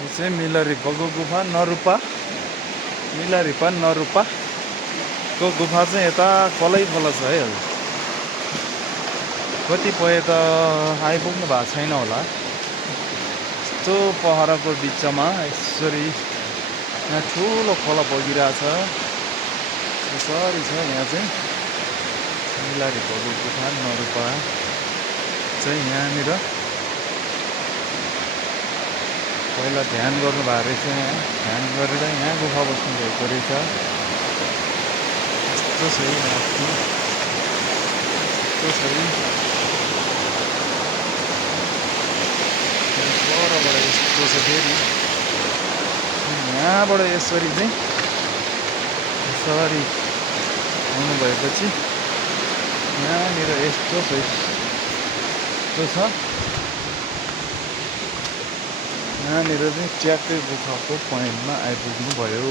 यो चाहिँ मिलरिपाको गुफा मिलरिपा नरूपाको गुफा चाहिँ यता कलै छ है हजुर। कतिपय त आइपुग्नु भएको छैन होला। यस्तो पहराको बिचमा यसरी यहाँ ठुलो खोला बगिरहेछ। यसरी छ यहाँ चाहिँ मिलरिपाको गुफा नरूपा चाहिँ यहाँनिर पहिला ध्यान गर्नुभएको रहेछ। यहाँ ध्यान गरेर यहाँ गुफा बस्नु भएको रहेछ। यस्तो छ यस्तो छ परबाट यस्तो छ। फेरि यहाँबाट यसरी चाहिँ यसरी आउनु भएपछि यहाँनिर यस्तो छ यहाँनिर चाहिँ ट्याक्कै गुफाको पोइन्टमा आइपुग्नु भयो।